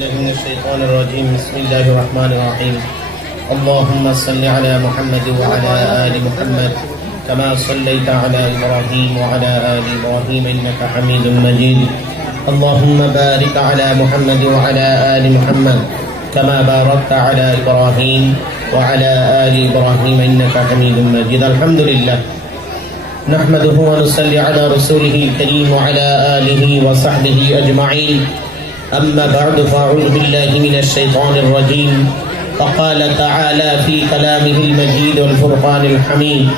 بالله من الشيطان الرجيم. بسم الله الرحمن الرحيم. اللهم صل على محمد وعلى آل محمد كما صليت على إبراهيم وعلى آل إبراهيم إنك حميد مجيد. اللهم بارك على محمد وعلى آل محمد كما باركت على إبراهيم وعلى آل إبراهيم إنك حميد مجيد. الحمد لله نحمده ونصلي على رسوله الكريم وعلى آله وصحبه أجمعين. أما بعد فأعوذ بالله من الشيطان الرجيم فقال تعالى في كلامه المجيد والفرقان الحميد.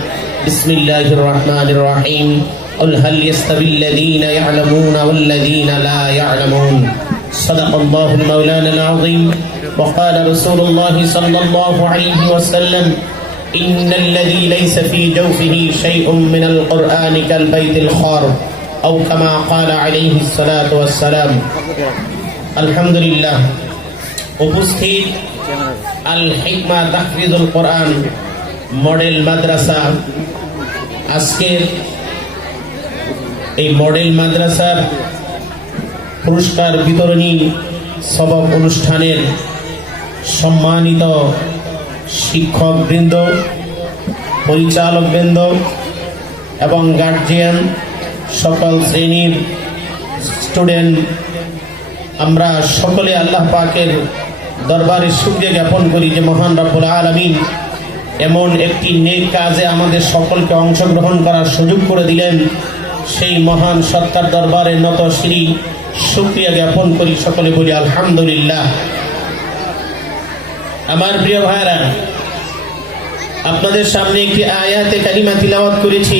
بسم الله الرحمن الرحيم. قل هل يستوي الذين يعلمون والذين لا يعلمون؟ صدق الله المولانا العظيم. وقال رسول الله صلى الله عليه وسلم إن الذي ليس في جوفه شيء من القرآن كالبيت الخار أو كما قال عليه الصلاة والسلام. আলহামদুলিল্লাহ। উপস্থিত আল হিকমা তাহফিজুল কোরআন মডেল মাদ্রাসা। আজকের এই মডেল মাদ্রাসার পুরস্কার বিতরণী সবক অনুষ্ঠানের সম্মানিত শিক্ষকবৃন্দ, পরিচালকবৃন্দ এবং গার্জিয়ান সকল শ্রেণির স্টুডেন্ট আমরা সকলে আল্লাহ পাকের দরবারে শুক্রিয়া জ্ঞাপন করি যে মহান রব্বুল আলমিন এমন একটি নেক কাজে আমাদের সকলকে অংশগ্রহণ করার সুযোগ করে দিলেন। সেই মহান সত্তার দরবারে নত শ্রী শুক্রিয়া জ্ঞাপন করি সকলে বলি আলহামদুলিল্লাহ। আমার প্রিয় ভাইরা আপনাদের সামনে একটি আয়াতে কালিমা তিলাওয়াত করেছি।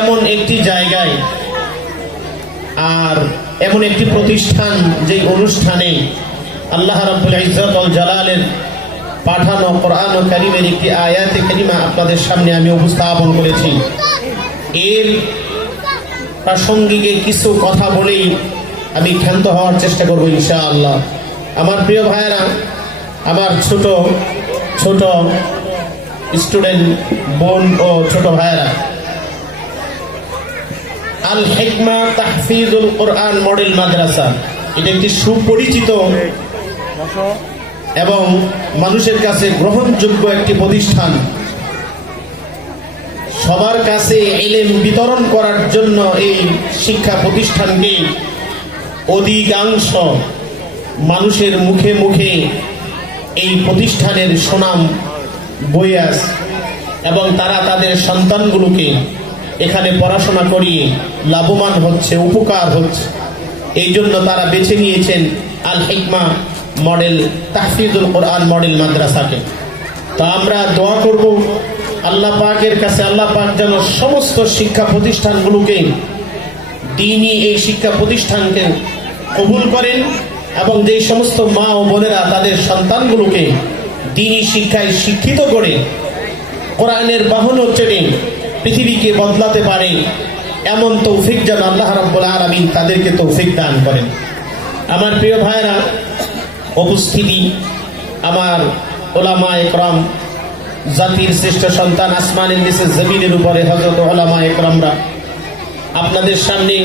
এমন একটি জায়গায় আর এমন একটি প্রতিষ্ঠান যে অনুষ্ঠানে আল্লাহ রাব্বুল ইজ্জত ওয়াল জালালের পাঠানো কোরআন ও কারিমের একটি আয়াতে কালিমা আপনাদের সামনে আমি উপস্থাপন করেছি। এর প্রাসঙ্গিকে কিছু কথা বলেই আমি ক্ষান্ত হওয়ার চেষ্টা করব ইনশাআল্লাহ। আমার প্রিয় ভাইয়েরা, আমার ছোট ছোট স্টুডেন্ট বোন ও ছোট ভাইয়েরা আল হেকমা তাহফিজুল কোরআন মডেল মাদ্রাসা। এটা একটি সুপরিচিত এবং মানুষের কাছে গ্রহণযোগ্য একটি প্রতিষ্ঠান। সবার কাছে এলেম বিতরণ করার জন্য এই শিক্ষা প্রতিষ্ঠানকে অধিকাংশ মানুষের মুখে মুখে এই প্রতিষ্ঠানের সুনাম আছে এবং তারা তাদের সন্তানগুলোকে এখানে পড়াশোনা করিয়ে লাভবান হচ্ছে, উপকার হচ্ছে। এই জন্য তারা বেছে নিয়েছেন আল হিকমা মডেল, তাহফিজুল কোরআন মডেল মাদ্রাসাকে। তো আমরা দোয়া করব, আল্লাহ পাকের কাছে, আল্লাহ পাক যেন সমস্ত শিক্ষা প্রতিষ্ঠানগুলোকে, দিনই এই শিক্ষা প্রতিষ্ঠানকে কবুল করেন এবং যে সমস্ত মা ও বোনেরা তাদের সন্তানগুলোকে দিনই শিক্ষায় শিক্ষিত করে কোরআনের বাহন চেনে পৃথিবীকে বদলাতে পারে, এমন তৌফিক যেন আল্লাহ রাব্বুল আলামিন তাদেরকে তৌফিক দান করেন। আমার প্রিয় ভাইরা উপস্থিতি আমার ওলামা একরম, জাতির শ্রেষ্ঠ সন্তান আসমানের নিচে জমিনের উপরে হজরত ওলামা একরমরা। আপনাদের সামনে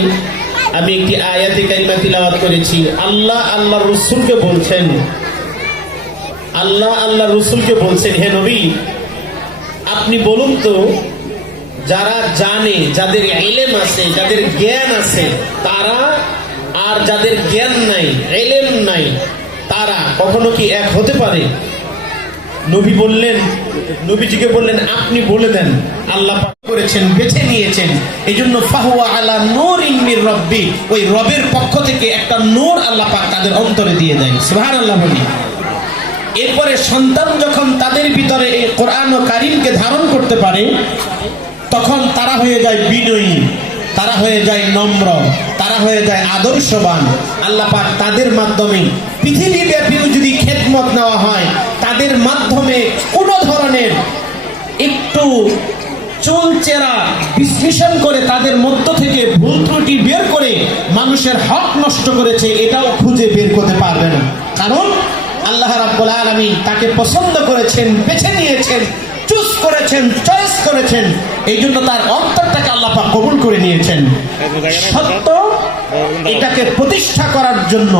আমি একটি আয়াতি কারিমা তিলাওয়াত করেছি। আল্লাহ আল্লাহ রসুলকে বলছেন, আল্লাহ আল্লাহ রসুলকে বলছেন, হে নবী, আপনি বলুন তো যারা জানে, যাদের এলেম আছে, যাদের জ্ঞান আছে, তারা আর যাদের জ্ঞান নাই এলেম নাই, তারা কখনো কি এক হতে পারে? নবী বললেন, নবীজিকে বললেন, আপনি বলে দেন, আল্লাহ করেছেন, বেছে নিয়েছেন এই জন্য ফাহুয়া আলা নূর ইমির রব্বি, ওই রবের পক্ষ থেকে একটা নূর আল্লাহ পাক তাদের অন্তরে দিয়ে দেন, সুবহানাল্লাহ বলি। এরপরে সন্তান যখন তাদের ভিতরে এই কোরআন ও কারিমকে ধারণ করতে পারে তখন তারা হয়ে যায় বিনয়ী, তারা হয়ে যায় নম্র, তারা হয়ে যায় আদর্শবান, আল্লাহ পাক তাদের মাধ্যমে পৃথিবীব্যাপীও যদি খেদমত নেওয়া হয়, তাদের মাধ্যমে কোনো ধরনের একটু চুলচেরা বিশ্লেষণ করে তাদের মধ্য থেকে ভুল ত্রুটি বের করে মানুষের হক নষ্ট করেছে, এটাও খুঁজে বের করতে পারবে না। কারণ আল্লাহ রাব্বুল আলামিন তাকে পছন্দ করেছেন, বেছে নিয়েছেন। করেছেন, চয়েস করেছেন এই জন্য তার অন্তরটাকে আল্লাহ কবুল করে নিয়েছেন। সত্য, এটাকে প্রতিষ্ঠা করার জন্য,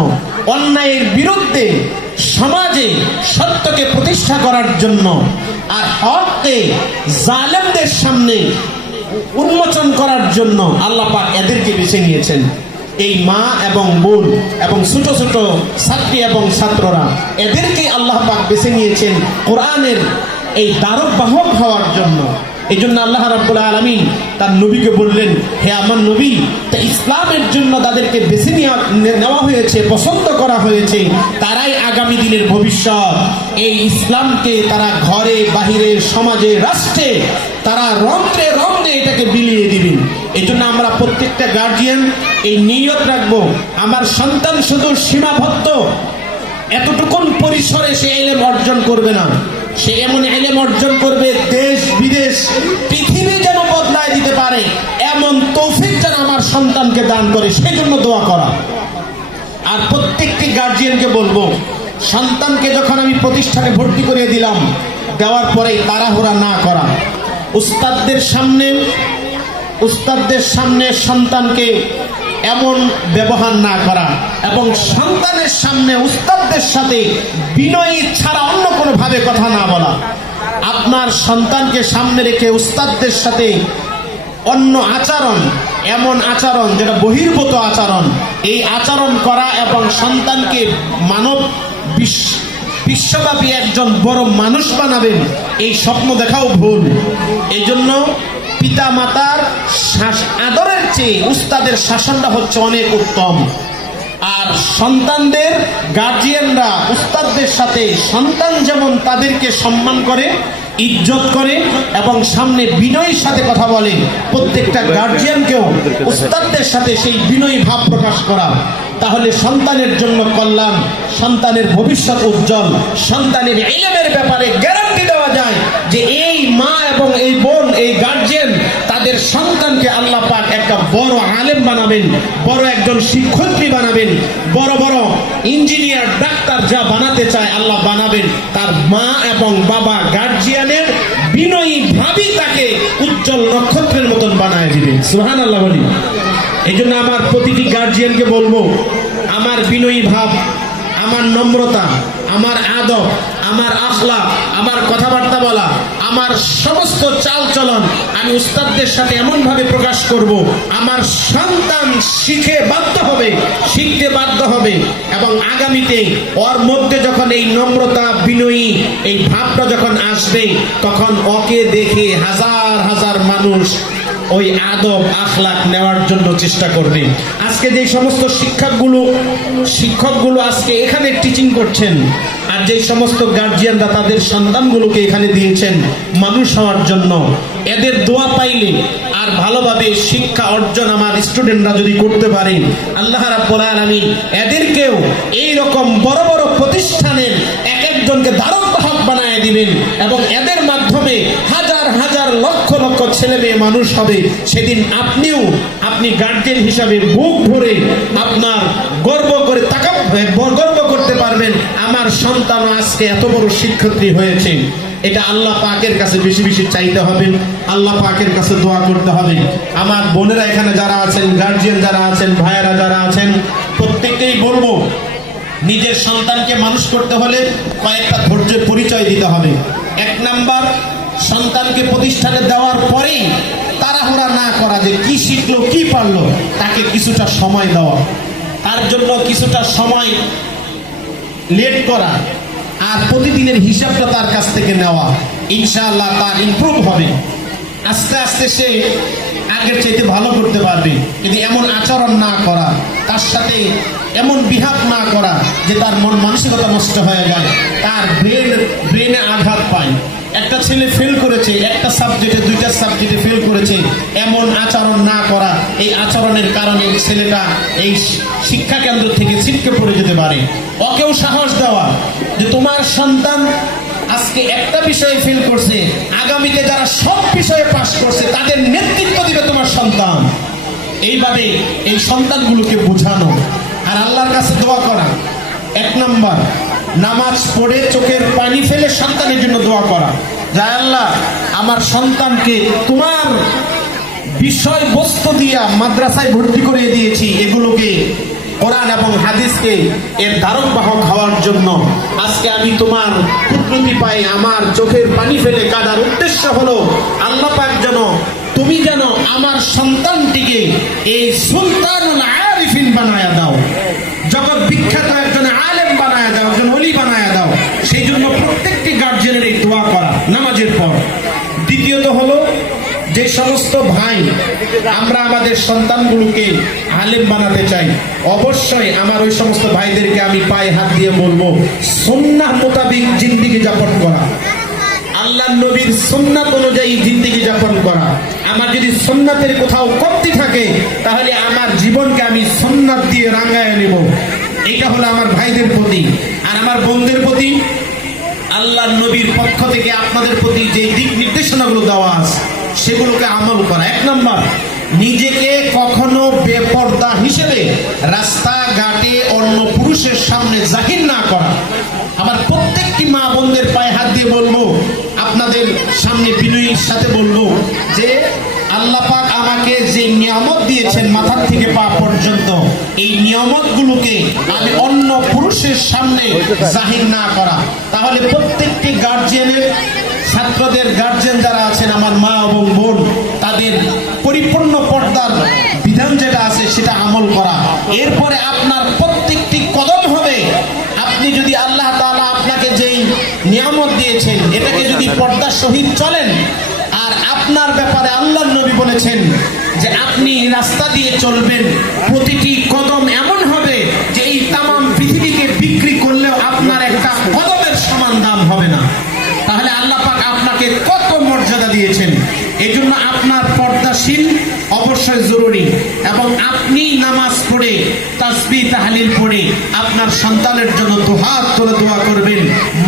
অন্যায়ের বিরুদ্ধে সমাজে সত্যকে প্রতিষ্ঠা করার জন্য আর হককে জালেমদের সামনে উন্মোচন করার জন্য আল্লাহ পাক এদেরকে বেছে নিয়েছেন। এই মা এবং বোন এবং ছোট ছোট ছাত্রী এবং ছাত্ররা এদেরকে আল্লাহ পাক বেছে নিয়েছেন কোরআনের এই দ্বারক বাহক হওয়ার জন্য। এই জন্য আল্লাহ রাব্বুল আলামিন তার নবীকে বললেন, হে আমার নবী, তা ইসলামের জন্য তাদেরকে বেছে নেওয়া হয়েছে, পছন্দ করা হয়েছে, তারাই আগামী দিনের ভবিষ্যৎ। এই ইসলামকে তারা ঘরে, বাহিরে, সমাজে, রাষ্ট্রে, তারা রন্ধ্রে রন্ধ্রে এটাকে বিলিয়ে দিবেন। এই জন্য আমরা প্রত্যেকটা গার্জিয়ান এই নিয়ত রাখব, আমার সন্তান শুধু সীমাবদ্ধ। এতটুকুন পরিসরে সে এলেম অর্জন করবে না। সে এমন করে সেই জন্য দোয়া করা। আর প্রত্যেকটি গার্জিয়ানকে বলব, সন্তানকে যখন আমি প্রতিষ্ঠানে ভর্তি করে দিলাম, দেওয়ার পরে তাড়াহুড়া না করা। উস্তাদদের সামনে উস্তাদদের সামনে সন্তানকে এমন ব্যবহার না করা এবং সন্তানের সামনে উস্তাদদের সাথে বিনয়ী ছাড়া অন্য কোনো ভাবে কথা না বলা। আপনার সন্তানকে সামনে রেখে উস্তাদদের সাথে অন্য আচরণ এমন আচরণ, যেটা বহির্ভূত আচরণ, এই আচরণ করা এবং সন্তানকে মানব বিশ্ব বিশ্বব্যাপী একজন বড় মানুষ বানাবেন, এই স্বপ্ন দেখাও ভুল। এই জন্য পিতা মাতার আদরের চেয়ে উস্তাদের শাসনটা হচ্ছে অনেক উত্তম। আর সন্তানদের গার্জিয়ানরা উস্তাদদের সাথে সন্তান যেমন তাদেরকে সম্মান করে ইজ্জত করে এবং সামনে বিনয়ের সাথে কথা বলে। প্রত্যেকটা গার্জিয়ানকেও উস্তাদদের সাথে সেই বিনয়ী ভাব প্রকাশ করা। তাহলে সন্তানের জন্য কল্যাণ, সন্তানের ভবিষ্যৎ উজ্জ্বল, সন্তানের ইলেমের ব্যাপারে গ্যারান্টি দেওয়া যায় যে এই মা এবং এই বোন এই গার্জিয়ান তাদের সন্তানকে আল্লাহ পাক একটা বড় আলেম বানাবেন, বড় একজন শিক্ষয়িত্রী বানাবেন, বড় বড় ইঞ্জিনিয়ার ডাক্তার যা বানাতে চায় আল্লাহ বানাবেন। তার মা এবং বাবা গার্জিয়ানের বিনয়ী ভাবি তাকে উজ্জ্বল নক্ষত্রের মতন বানায় দিবে। সুহান আল্লাহ বলি। এই জন্য আমার প্রতিটি গার্জিয়ানকে বলব, আমার বিনয়ী ভাব, আমার নম্রতা আমার আদব, আমার আখলা আমার কথাবার্তা বলা, আমার সমস্ত চাল চলন আমি উস্তাদদের সাথে এমন ভাবে প্রকাশ করব, আমার সন্তান শিখে বাধ্য হবে, শিখতে বাধ্য হবে এবং আগামীতে ওর মধ্যে যখন এই নম্রতা, বিনয়ী, এই ভাবটা যখন আসবে, তখন ওকে দেখে হাজার হাজার মানুষ ওই আদব আখলাক নেওয়ার জন্য চেষ্টা করবে। আজকে যে সমস্ত শিক্ষকগুলো শিক্ষকগুলো আজকে এখানে টিচিং করছেন, আর যে সমস্ত গার্জিয়ানরা তাদের সন্তানগুলোকে এখানে দিয়েছেন, মানুষ হওয়ার জন্য, এদের দোয়া পাইলে আর ভালোভাবে শিক্ষা অর্জন আমার স্টুডেন্টরা যদি করতে পারে, আল্লাহ রাব্বুল আলামিন এদেরকেও এই রকম বড় বড় প্রতিষ্ঠানের এক একজনকে দারুণ বানায় দিবেন এবং এদের মাধ্যমে হাজার হাজার লক্ষ লক্ষ ছেলে মেয়ে মানুষ হবে। সেদিন আপনিও আপনি গার্জেন হিসাবে বুক ভরে আপনার গর্ব করে তাকা গর্ব করতে পারবেন, আমার সন্তান আজকে এত বড় শিক্ষার্থী হয়েছে। এটা আল্লাহ পাকের কাছে বেশি বেশি চাইতে হবে, আল্লাহ পাকের কাছে দোয়া করতে হবে। আমার বোনেরা এখানে যারা আছেন গার্জিয়ান যারা আছেন, ভাইয়েরা যারা আছেন, প্রত্যেককেই বলব, নিজের সন্তানকে মানুষ করতে হলে কয়েকটা ধৈর্যের পরিচয় দিতে হবে। এক নাম্বার সন্তানকে প্রতিষ্ঠানে দেওয়ার পরেই তাড়াহুড়া না করা যে কি শিখলো, কি পারল, তাকে কিছুটা সময় দেওয়া। তার জন্য কিছুটা সময় লেট করা আর প্রতিদিনের হিসাবটা তার কাছ থেকে নেওয়া, ইনশাআল্লাহ তার ইমপ্রুভ হবে। আস্তে আস্তে সে আগের চাইতে ভালো করতে পারবে। যদি এমন আচরণ না করা, তার সাথে এমন বিহাত না করা যে তার মন মানসিকতা নষ্ট হয়ে যায়, তার ব্রেন ব্রেনে আঘাত পায়। একটা ছেলে ফেল করেছে, একটা সাবজেক্টে দুইটা সাবজেক্টে ফেল করেছে, এমন আচরণ না করা। এই আচরণের কারণে ছেলেটা এই শিক্ষা কেন্দ্র থেকে ছিটকে পড়ে যেতে পারে। ওকেও সাহস দেওয়া যে তোমার সন্তান আজকে একটা বিষয়ে ফেল করছে, আগামীতে যারা সব বিষয়ে পাশ করছে, তাদের নেতৃত্ব দিবে তোমার সন্তান। এইভাবে এই সন্তানগুলোকে বোঝানো। আর আল্লাহর কাছে দোয়া করা। এক নম্বর, নামাজ পড়ে চোখের পানি ফেলে সন্তানের জন্য দোয়া করা। যায় আল্লাহ, আমার সন্তানকে তোমার বিষয়বস্তু দিয়া মাদ্রাসায় ভর্তি করে দিয়েছি, এগুলোকে কোরআন এবং হাদিসকে এর ধারক বাহক হওয়ার জন্য। আজকে আমি তোমার কুদরতি পাই আমার চোখের পানি ফেলে কাটার উদ্দেশ্য হলো, আল্লাহ পাক যেন, তুমি যেন আমার সন্তানটিকে এই সুলতানুল আরিফিন বানায়া দাও। জগৎ বিখ্যাত একজন নামাজের পর। দ্বিতীয়ত হলো, যে সমস্ত ভাই, আমরা আমাদের সন্তানগুলোকে আলেম বানাতে চাই, অবশ্যই আমার ওই সমস্ত ভাইদেরকে আমি পায়ে হাত দিয়ে বলব সন্ন্যাহ মোতাবিক জিন্দিগি যাপন করা। আল্লাহ নবীর সুন্নাত অনুযায়ী জিন্দিগি যাপন করা। আমার যদি সুন্নাতের কোথাও কমতি থাকে, তাহলে আমার জীবনকে আমি সুন্নাত দিয়ে রাঙ্গায় নেব। এটা হলো আমার ভাইদের প্রতি। আর আমার বোনদের প্রতি আল্লাহ নবীর পক্ষ থেকে আপনাদের প্রতি যে দিক নির্দেশনাগুলো দেওয়া আছে, সেগুলোকে আমল করা। এক নম্বর, নিজেকে কখনো বেপর্দা হিসেবে রাস্তাঘাটে অন্য পুরুষের সামনে জাহির না করা। আমার প্রত্যেকটি মা বোনদের পায়ে হাত দিয়ে বলব, আপনাদের সামনে বিনয়ীর সাথে বলব যে, আল্লাহ পাক আমাকে যে দিয়েছেন মাথার থেকে পা পর্যন্ত। এই নিয়ামত গুলোকে আমি অন্য পুরুষের সামনে জাহির না করা। তাহলে প্রত্যেকটি গার্জিয়ানের ছাত্রদের গার্জিয়ান যারা আছেন, আমার মা এবং বোন, তাদের পরিপূর্ণ পর্দার বিধান যেটা আছে, সেটা আমল করা। এরপরে আপনার প্রত্যেকটি কদম হবে। আপনি যদি আল্লাহ তাআলা আপনাকে যেই নিয়ামত দিয়েছেন, এটাকে যদি পর্দার সহিত চলেন আপনার ব্যাপারে আল্লাহ নবী বলেছেন যে আপনি রাস্তা দিয়ে চলবেন, প্রতিটি কদম এমন হবে যে এই তামাম পৃথিবীকে বিক্রি করলেও আপনার একটা কদমের সমান দাম হবে না। তাহলে আল্লাহ পাক আপনাকে কত মর্যাদা দিয়েছেন। এই জন্য আপনার পর্দাশীল অবশ্যই জরুরি এবং আপনি নামাজ পড়ে, তাসবি, তাহলিল পড়ে আপনার সন্তানের জন্য দুহাত তুলে দোয়া করবেন।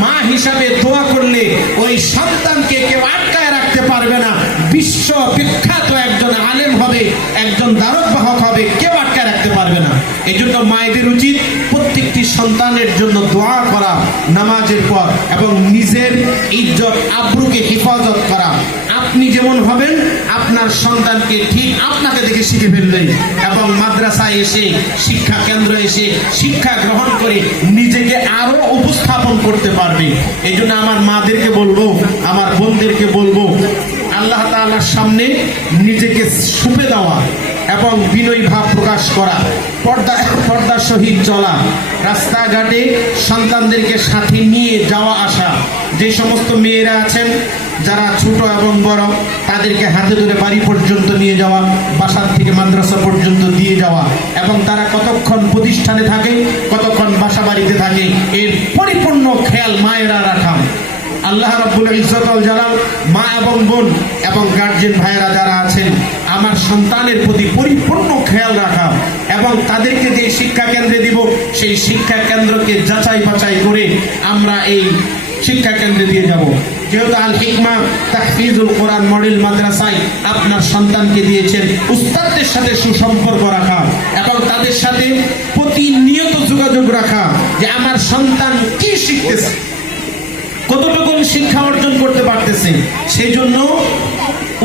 মা হিসাবে দোয়া করলে ওই সন্তানকে কেউ আটকায় রাখতে পারবে না। বিশ্ব বিখ্যাত একজন আলেম হবে একজন বাহক হবে। কেউ রাখতে পারবে না। এই জন্য মায়েদের উচিত প্রত্যেকটি সন্তানের জন্য দোয়া করা, নামাজের পর, এবং নিজের ইজ্জত, আব্রুকে হেফাজত করা। আপনি যেমন হবেন, আপনার সন্তানকে ঠিক আপনাকে দেখে শিখে ফেলবেন। এবং মাদ্রাসায় এসে, শিক্ষা কেন্দ্র এসে শিক্ষা গ্রহণ করে নিজেকে আরও উপস্থাপন করতে পারবে এই আমার মাদেরকে বলব, আমার বোনদেরকে বলব আল্লাহ তাআলার সামনে নিজেকে সুপে দেওয়া এবং বিনয়ী ভাব প্রকাশ করা, পর্দা, পর্দার সহিত চলা, রাস্তাঘাটে সন্তানদেরকে সাথে নিয়ে যাওয়া আসা, যে সমস্ত মেয়েরা আছেন, যারা ছোট এবং বড়, তাদেরকে হাতে ধরে বাড়ি পর্যন্ত নিয়ে যাওয়া, বাসার থেকে মাদ্রাসা পর্যন্ত দিয়ে যাওয়া এবং তারা কতক্ষণ প্রতিষ্ঠানে থাকে, কতক্ষণ বাসা বাড়িতে থাকে, এর পরিপূর্ণ খেয়াল মায়েরা রাখা। আল্লাহ রাব্বুল ইজ্জতুল জালাল মা এবং বোন এবং গার্জেন ভাইয়েরা যারা আছেন, আমার সন্তানের প্রতি পরিপূর্ণ খেয়াল রাখা এবং তাদেরকে যে শিক্ষা কেন্দ্রে দিব, সেই শিক্ষা কেন্দ্রকে যাচাই বাছাই করে আমরা এই শিক্ষা কেন্দ্রে দিয়ে যাব। যেহেতু আল হিকমা তাহফিজুল কোরআন মডেল মাদ্রাসায় আপনার সন্তানকে দিয়েছেন, উস্তাদদের সাথে সুসম্পর্ক রাখা এবং তাদের সাথে প্রতিনিয়ত যোগাযোগ রাখা যে আমার সন্তান কি শিখতেছে। কতটুকু শিক্ষা অর্জন করতে পারতেছে, সেই জন্য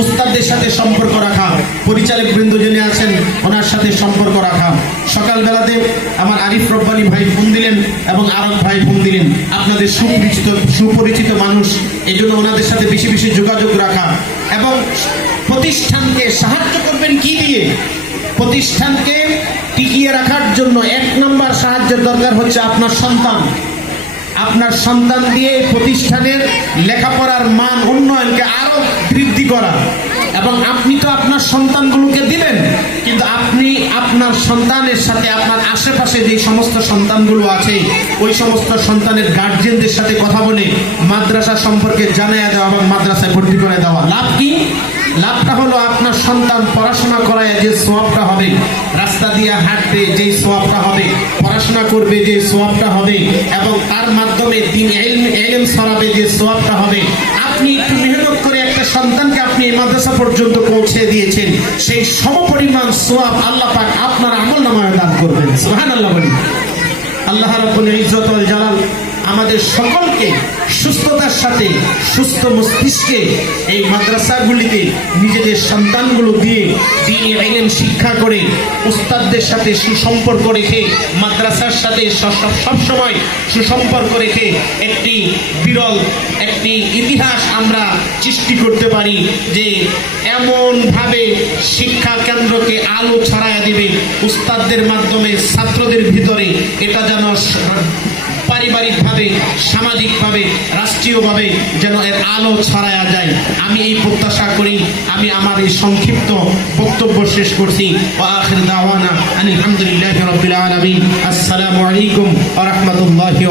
উস্তাদদের সাথে সম্পর্ক রাখা, পরিচালক বৃন্দ যিনি আছেন, ওনার সাথে সম্পর্ক রাখা। সকালবেলাতে আমার আরিফ রব্বানি ভাই ফোন দিলেন এবং আরব ভাই ফোন দিলেন, আপনাদের সুপরিচিত সুপরিচিত মানুষ, এই জন্য ওনাদের সাথে বেশি বেশি যোগাযোগ রাখা। এবং প্রতিষ্ঠানকে সাহায্য করবেন কি দিয়ে? প্রতিষ্ঠানকে টিকিয়ে রাখার জন্য এক নম্বর সাহায্যের দরকার হচ্ছে আপনার সন্তান। আপনার সন্তান দিয়ে প্রতিষ্ঠানের লেখাপড়ার মান উন্নয়নকে আরও বৃদ্ধি করা। এবং আপনি তো আপনার সন্তানগুলোকে দিবেন, কিন্তু আপনি আপনার সন্তানের সাথে আপনার আশেপাশে যে সমস্ত সন্তানগুলো আছে, ওই সমস্ত সন্তানের গার্জেনদের সাথে কথা বলে মাদ্রাসা সম্পর্কে জানাইয়া দেওয়া এবং মাদ্রাসায় ভর্তি করে দেওয়া। লাভ কি? লাভটা হলো আপনার সন্তান পড়াশোনা করায় যে সোয়াবটা হবে, রাস্তা দিয়ে হাঁটবে যে সোয়াবটা হবে, পড়াশোনা করবে যে সোয়াবটা হবে, এবং তার মাধ্যমে দিন এলএম সরাবে যে সোয়াবটা হবে। আপনি একটু মেহনত করে একটা সন্তানকে আপনি এই মাদ্রাসা পর্যন্ত পৌঁছে দিয়েছেন, সেই সমপরিমাণ সোয়াব আল্লাহ পাক আপনার আমল নামায় দান করবেন। সুহান আল্লাহ বলি। আল্লাহ ইজ্জত জালাল আমাদের সকলকে সুস্থতার সাথে, সুস্থ মস্তিষ্কে এই মাদ্রাসাগুলিতে নিজেদের সন্তানগুলো দিয়ে দিনী আইন শিক্ষা করে, উস্তাদদের সাথে সুসম্পর্ক রেখে, মাদ্রাসার সাথে সবসময় সুসম্পর্ক রেখে একটি বিরল, একটি ইতিহাস আমরা সৃষ্টি করতে পারি যে এমনভাবে শিক্ষা কেন্দ্রকে আলো ছড়ায়া দেবে। উস্তাদদের মাধ্যমে ছাত্রদের ভিতরে এটা যেন পারিবারিকভাবে, সামাজিকভাবে, রাষ্ট্রীয়ভাবে যেন এর আলো ছড়ায়া যায়। আমি এই প্রত্যাশা করি, আমি আমার এই সংক্ষিপ্ত বক্তব্য শেষ করছি। আলহামদুলিল্লাহ আসসালামু আলাইকুম ওয়া রাহমাতুল্লাহি